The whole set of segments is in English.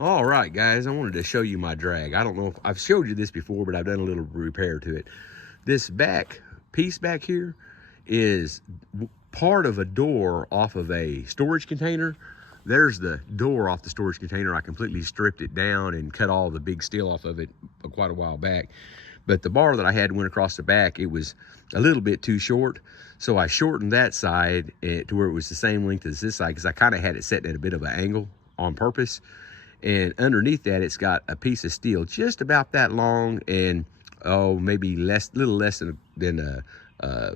All right, guys, I wanted to show you my drag. I don't know if I've showed you this before, but I've done a little repair to it. This back piece back here is part of a door off of a storage container. There's the door off the storage container. I completely stripped it down and cut all the big steel off of it quite a while back. But the bar that I had went across the back, it was a little bit too short. So I shortened that side to where it was the same length as this side, because I kind of had it set at a bit of an angle on purpose. And underneath that, it's got a piece of steel just about that long, and maybe little less than a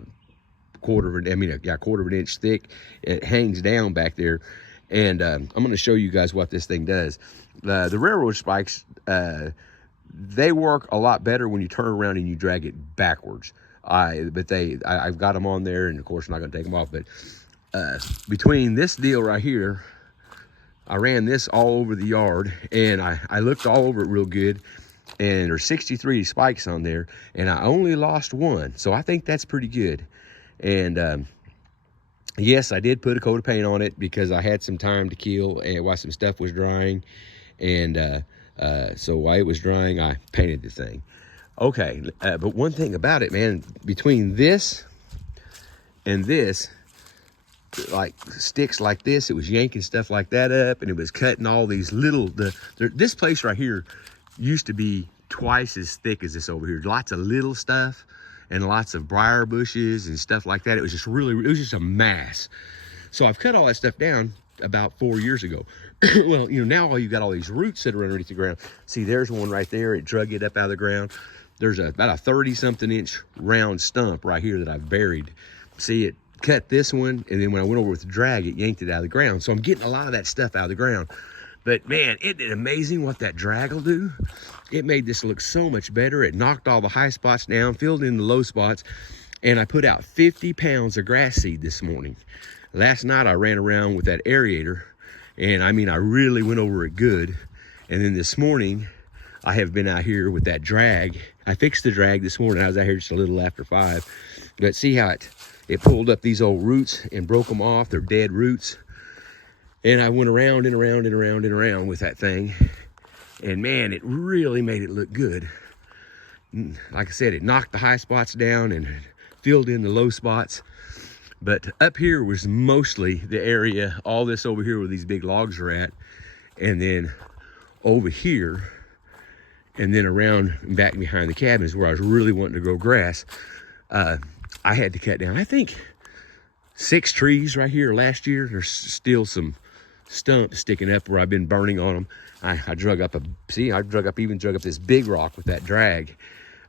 quarter of an inch thick. It hangs down back there, and I'm going to show you guys what this thing does. The railroad spikes, they work a lot better when you turn around and you drag it backwards. I've got them on there, and of course I'm not going to take them off. But between this deal right here, I ran this all over the yard, and I looked all over it real good, and there's 63 spikes on there, and I only lost one, so I think that's pretty good. And yes, I did put a coat of paint on it because I had some time to kill and while some stuff was drying, and so while it was drying, I painted the thing. Okay, but one thing about it, man, between this and this, like sticks like this, it was yanking stuff like that up, and it was cutting all these little, this place right here used to be twice as thick as this over here. Lots of little stuff and lots of briar bushes and stuff like that. It was just a mass. So I've cut all that stuff down about 4 years ago. Well, now all you got all these roots that are underneath the ground. See, there's one right there. It drug it up out of the ground. There's about a 30-something inch round stump right here that I've buried. See, it cut this one, and then when I went over with the drag, it yanked it out of the ground. So I'm getting a lot of that stuff out of the ground. But man, isn't it amazing what that drag will do? It made this look so much better. It knocked all the high spots down, filled in the low spots, and I put out 50 pounds of grass seed this morning. Last night I ran around with that aerator, and I really went over it good. And then this morning I have been out here with that drag. I fixed the drag this morning. I was out here just a little after 5. But see how it pulled up these old roots and broke them off. They're dead roots. And I went around and around and around and around with that thing. And man, it really made it look good. Like I said, it knocked the high spots down and filled in the low spots. But up here was mostly the area, all this over here where these big logs are at. And then over here, and then around and back behind the cabin is where I was really wanting to grow grass. I had to cut down, I think, 6 trees right here last year. There's still some stumps sticking up where I've been burning on them. I drug up this big rock with that drag.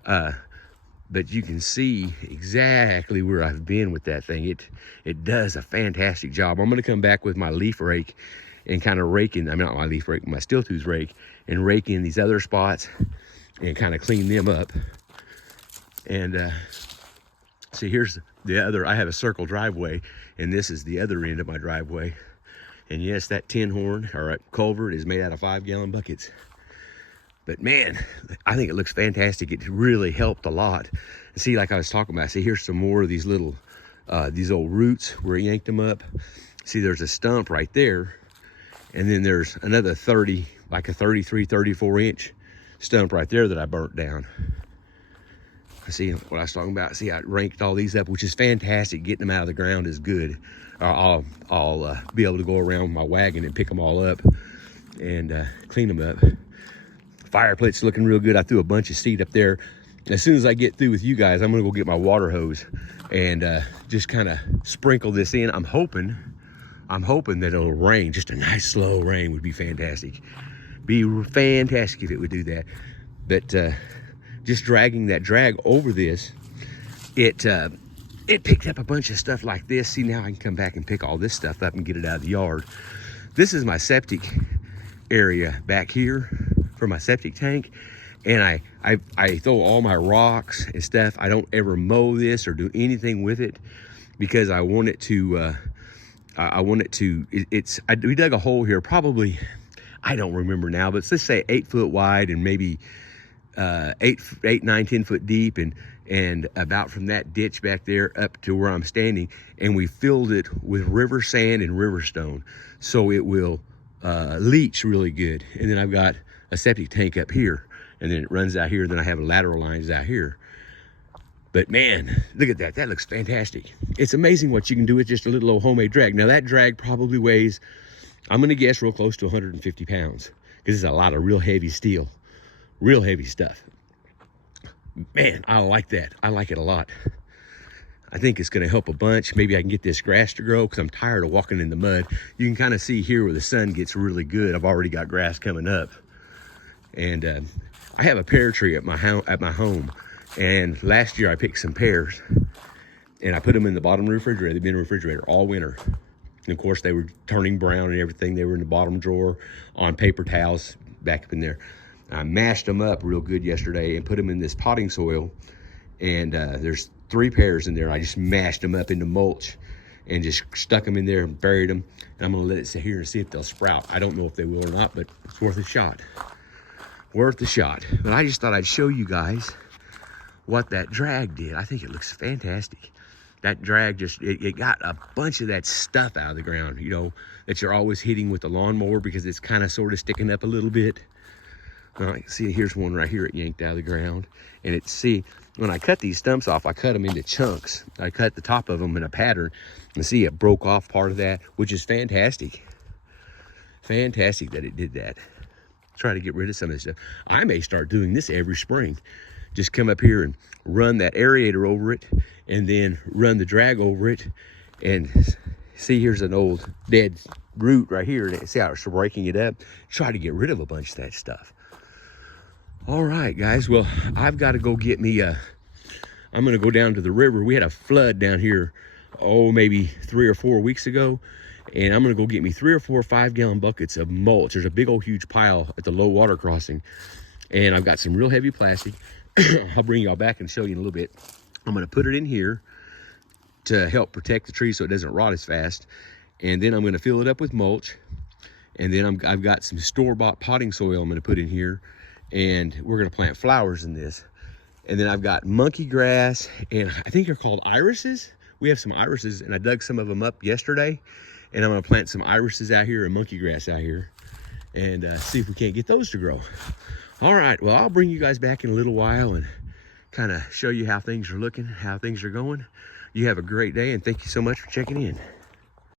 But you can see exactly where I've been with that thing. It does a fantastic job. I'm gonna come back with my leaf rake and kind of rake in, not my leaf rake, my steel tooth rake, and rake in these other spots and kind of clean them up. And see, here's the other, I have a circle driveway, and this is the other end of my driveway. And yes, that tin horn or a culvert is made out of 5-gallon buckets. But man, I think it looks fantastic. It really helped a lot. And see, like I was talking about, see, here's some more of these little, these old roots where it yanked them up. See, there's a stump right there. And then there's another 30, like a 33, 34 inch stump right there that I burnt down. See what I was talking about? See, I ranked all these up, which is fantastic. Getting them out of the ground is good. I'll be able to go around with my wagon and pick them all up and clean them up. Fire plate's looking real good. I threw a bunch of seed up there. As soon as I get through with you guys, I'm gonna go get my water hose and just kind of sprinkle this in. I'm hoping that it'll rain. Just a nice slow rain would be fantastic. Be fantastic if it would do that. But just dragging that drag over this, it picked up a bunch of stuff like this. See, now I can come back and pick all this stuff up and get it out of the yard. This is my septic area back here for my septic tank. And I throw all my rocks and stuff. I don't ever mow this or do anything with it because I want it to, we dug a hole here, probably, I don't remember now, but let's say 8 foot wide and maybe 8, 9, 10 foot deep, and about from that ditch back there up to where I'm standing, and we filled it with river sand and river stone, so it will leach really good. And then I've got a septic tank up here, and then it runs out here, and then I have lateral lines out here. But man, look at that. That looks fantastic. It's amazing what you can do with just a little old homemade drag. Now that drag probably weighs, I'm gonna guess, real close to 150 pounds, because it's a lot of real heavy steel, real heavy stuff. Man, I like that. I like it a lot. I think it's gonna help a bunch. Maybe I can get this grass to grow, because I'm tired of walking in the mud. You can kind of see here where the sun gets really good. I've already got grass coming up. And I have a pear tree at my home. And last year I picked some pears and I put them in the bottom of the refrigerator. They've been in the refrigerator all winter. And of course they were turning brown and everything. They were in the bottom drawer on paper towels back up in there. I mashed them up real good yesterday and put them in this potting soil. And there's 3 pears in there. I just mashed them up into mulch and just stuck them in there and buried them. And I'm gonna let it sit here and see if they'll sprout. I don't know if they will or not, but it's worth a shot. Worth a shot. But I just thought I'd show you guys what that drag did. I think it looks fantastic. That drag just, it got a bunch of that stuff out of the ground, you know, that you're always hitting with the lawnmower because it's kind of sort of sticking up a little bit. All right, see, here's one right here it yanked out of the ground. And see, when I cut these stumps off, I cut them into chunks. I cut the top of them in a pattern, and see, it broke off part of that, which is fantastic. Fantastic that it did that. Try to get rid of some of this stuff. I may start doing this every spring. Just come up here and run that aerator over it, and then run the drag over it. And see, here's an old dead root right here. See how it's breaking it up? Try to get rid of a bunch of that stuff. All right, guys. Well, I've got to go get me I'm going to go down to the river. We had a flood down here, maybe 3 or 4 weeks ago. And I'm going to go get me 3 or 4 5-gallon buckets of mulch. There's a big old huge pile at the low water crossing. And I've got some real heavy plastic. I'll bring y'all back and show you in a little bit. I'm going to put it in here to help protect the tree so it doesn't rot as fast. And then I'm going to fill it up with mulch. And then I've got some store-bought potting soil I'm going to put in here. And we're going to plant flowers in this. And then I've got monkey grass, and I think they're called irises. We have some irises, and I dug some of them up yesterday. And I'm going to plant some irises out here and monkey grass out here. And see if we can't get those to grow. All right, well, I'll bring you guys back in a little while and kind of show you how things are looking, how things are going. You have a great day, and thank you so much for checking in.